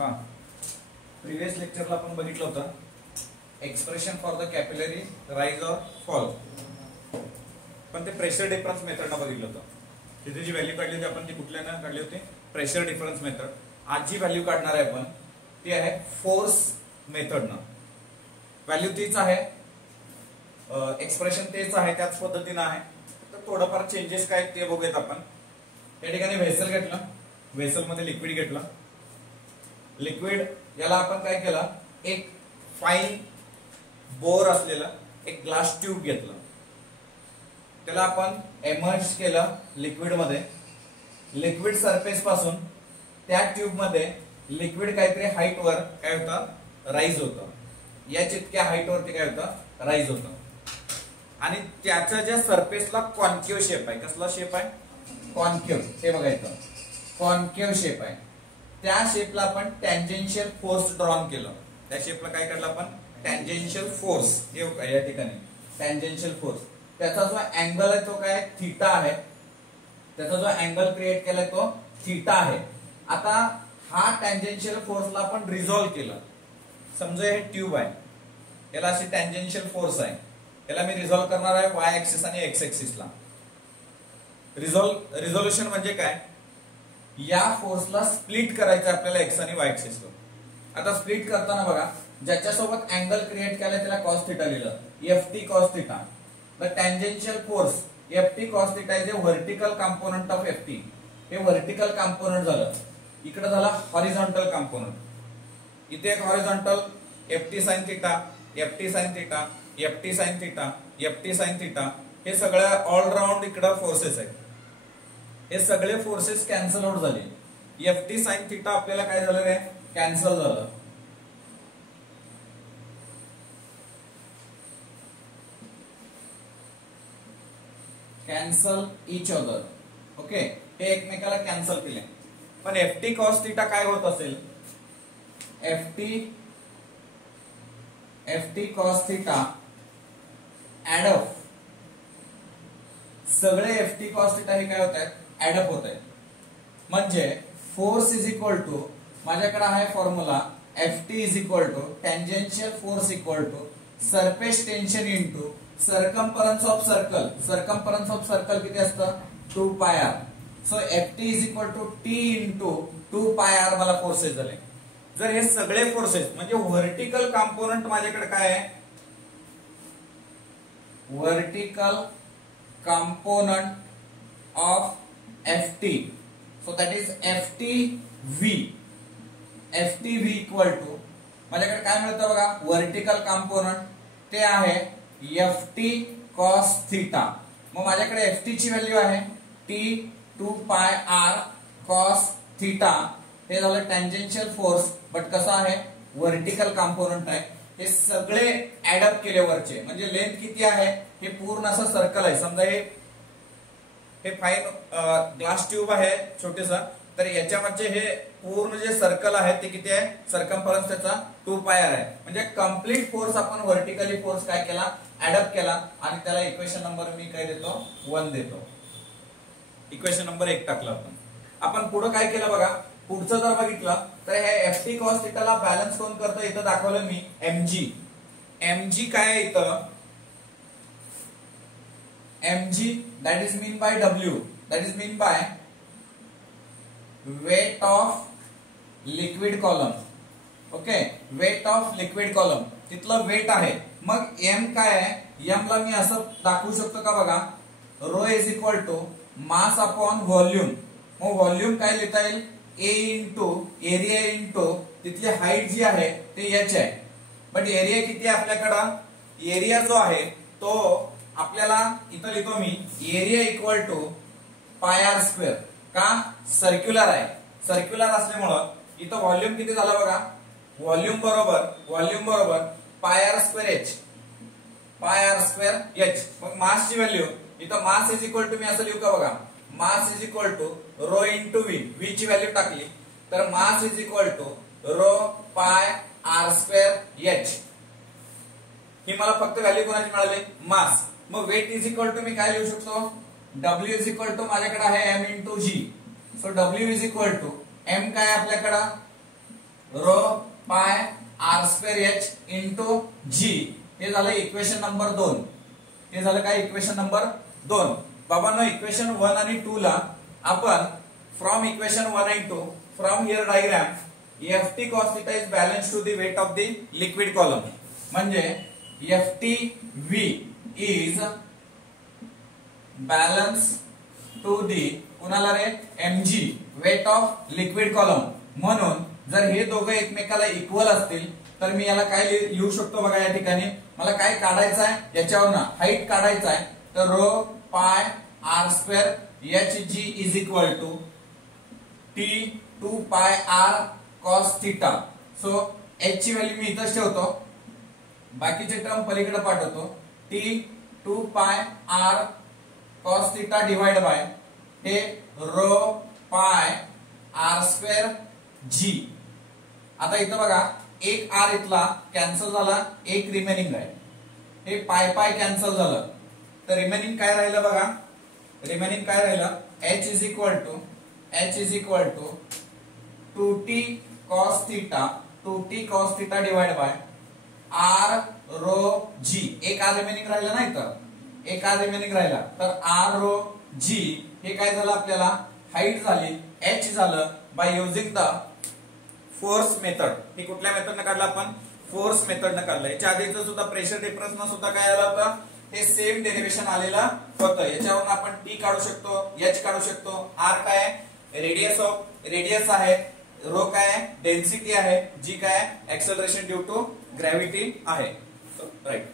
हा प्रिव्हियस लेक्चरला आपण बघितलं होतं expression for the capillary rise or fall, पण ते प्रेशर डिफरन्स मेथडनं बघितलं होतं. तिथे जी व्हॅल्यू काढली होती आपण ती कुठल्यानं काढली होती? Pressure difference method. आज जी व्हॅल्यू काढणार आहे आपण ती आहे फोर्स मेथडनं. व्हॅल्यू तीच आहे, एक्सप्रेशन तेच आहे, त्याच पद्धतीनं आहे, तर थोडंफार चेंजेस काय ते बघूयात आपण. या ठिकाणी व्हेसल घेतलं, व्हेसल मध्ये लिक्विड घेतलं. लिक्विड याला आपण काय केलं, एक फाईन बोर असलेला एक ग्लास ट्यूब घेतला, त्याला आपण इमर्ज केलं लिक्विड मध्ये. लिक्विड सरफेस पासून त्या ट्यूब मध्ये लिक्विड काहीतरी हाईट वर काय होतं, राईज होतं. या जितक्या हाईट वरती काय होतं, राईज होतं. आणि त्याच्या ज्या सरफेसला कॉन्केव्ह शेप आहे, कसला शेप आहे, कॉन्केव्ह. हे बघा इथं कॉन्केव्ह शेप आहे. त्या शेपला आपण टँजेन्शियल फोर्स ड्रॉन केलं. त्या शेपला काय काढलं आपण, टँजेन्शियल फोर्स. हे या ठिकाणी टँजेन्शियल फोर्स, त्याचा जो अँगल आहे तो काय, थीटा आहे. त्याचा जो अँगल क्रिएट केलाय तो थीटा आहे. आता हा टँजेन्शियल फोर्सला आपण रिझॉल्व्ह केलं. समजा हे ट्यूब आहे, याला अशी टँजेन्शियल फोर्स आहे, याला मी रिझॉल्व्ह करणार आहे वाय ऍक्सिस आणि एक्स ऍक्सिसला. रिझोल्युशन म्हणजे काय, या फोर्सला स्प्लिट करायचं आपल्याला एक्स आणि वाय ऍक्सिसला. आता स्प्लिट करताना बघा, ज्याच्यासोबत अँगल क्रिएट केलाय त्याला कॉस थिटा लिहिलं, F T cos theta. The tangential force F T cos theta is a vertical component of F T. हे व्हर्टिकल कंपोनंट झालं. इकडे झाला हॉरिझॉन्टल कंपोनंट. इथे एक horizontal F T sine theta, F T sine theta, F T sine theta, F T sine theta, हे सगळ्या all around इकडे forces आहेत. हे सगळे फोर्सेस कॅन्सल आउट झाले. एफ टी साइन थिटा आपल्याला काय झालं रे, कॅन्सल झालं. Cancel each other. ओके, हे एकमेकाला कॅन्सल केले. पण एफ टी कॉस थिटा काय होत असेल, एफ टी कॉस थिटा ऍडअप. सगळे एफ टी कॉस थिटा हे काय होत आहेत, ऍडअप होत आहेत. म्हणजे फोर्स इज इक्वल टू, माझ्याकडे आहे formula, F T is equal to tangential force equal to surface tension into circumference of circle. Circumference of circle किती असतं, 2 pi r. So F T is equal to T into 2 pi R मला forces झाले. जर हे सगळे forces म्हणजे vertical component माझ्याकडे काय आहे, vertical component of F T. So that is F T V. F T V equal to माझ्याकडे काय मिळतं बघा, व्हर्टिकल कंपोनंट ते आहे एफ टी कॉस थिटा. मग माझ्याकडे एफ टी ची व्हॅल्यू आहे T 2 pi r cos theta. हे झालं टँजेन्शियल फोर्स, बट कसं आहे, व्हर्टिकल कंपोनंट आहे. हे सगळे ऍडअप केले वरचे, म्हणजे लेंथ किती आहे, हे पूर्ण असं सर्कल आहे. समजा हे फाईन ग्लास ट्यूब आहे छोटेसा, तर याच्यामध्ये हे पूर्ण जे सर्कल आहे ते किती आहे, सर्कम्फरन्स त्याचा 2 पाय आर आहे. म्हणजे कम्प्लीट फोर्स आपण व्हर्टिकली फोर्स काय केला, ऍडअप केला. आणि त्याला इक्वेशन नंबर मी काय देतो, 1 देतो. इक्वेशन नंबर 1 टाकला आपण. आपण पुढे काय केलं बघा, पुढचं जर बघितलं तर हे एफ टी कॉस थिटाला बॅलन्स कोण करतं, इथं दाखवलं मी एमजी. एमजी काय आहे इथं, M G that is mean by W, that is mean by weight of liquid column. Okay, weight of liquid column, तिथलं वेट आहे. मग एम काय आहे, एम ला मी असं दाखवू शकतो का बघा, rho is equal to mass upon volume. मग व्हॉल्यूम काय लिहिता येईल, ए इंटू एरिया इंटू तिथली हाईट जी आहे ते एच आहे. बट एरिया किती आहे आपल्याकडं, एरिया जो आहे तो आपल्याला इथं लिहितो मी, area equal to pi r square. का, सर्क्युलर आहे. सर्क्युलर असल्यामुळं इथं व्हॉल्यूम किती झालं बघा, व्हॉल्यूम बरोबर pi r square h, pi r square h. मग मासची व्हॅल्यू इथं, मास इज इक्वल टू मी असं लिहू का बघा, mass is equal to rho into v. V ची व्हॅल्यू टाकली तर mass is equal to rho pi r square h. ही मला फक्त व्हॅल्यू कोणाची मिळाली, मास. मग वेट इज इक्वल टू मी काय लिहू शकतो, डब्ल्यू इज इक्वल टू माझ्याकडे आहे एम इंटू जी. सो डब्ल्यू इज इक्वल टू एम काय आपल्याकडं rho pi r square h into g. हे झालं इक्वेशन नंबर 2. हे झालं काय इक्वेशन नंबर 2. बाबांनो इक्वेशन 1 आणि 2 ला आपण from equation 1 and 2 from here diagram ft cos theta is balanced to the weight of the liquid column. म्हणजे ftv is balanced to the कुणाला रे mg weight of liquid column. म्हणून जर हे दोघं एकमेकाला इक्वल असतील तर मी याला काय लिहू शकतो बघा. या ठिकाणी मला काय काढायचं आहे याच्यावर ना हाईट काढायचं आहे. तर rho pi r square H G is equal to T 2 pi r cos theta. So H ची व्हॅल्यू मी इथंच ठेवतो, बाकीचे टर्म पलीकडे पाठवतो. T 2 pi r cos theta divide by हे rho pi r square G. आता इथं बघा एक आर इथला कॅन्सल झाला, एक रिमेनिंग आहे. हे पाय पाय कॅन्सल झालं तर रिमेनिंग काय राहिलं बघा. रिमेनिंग काय राहिलं h is equal to 2t cos theta 2t cos theta divide by r rho g. एक r रिमेनिंग राहिला ना इथं, एक r रिमेनिंग राहिला तर r रो g हे काय झालं आपल्याला हाईट झाली h झालं by using the force method. हे कुठल्या मेथडने काढलं आपण फोर्स मेथडने काढलं. याच्या आधीचं सुद्धा प्रेशर डिफरन्स सुद्धा काय आलं होतं हे सेम डेरिवेशन आलेला होतं. याच्यावरून आपण टी काढू शकतो, एच काढू शकतो. आर काय रेडियस आहे, रो काय डेन्सिटी आहे, जी काय एक्सेलरेशन ड्यू टू ग्रॅव्हिटी आहे. राईट.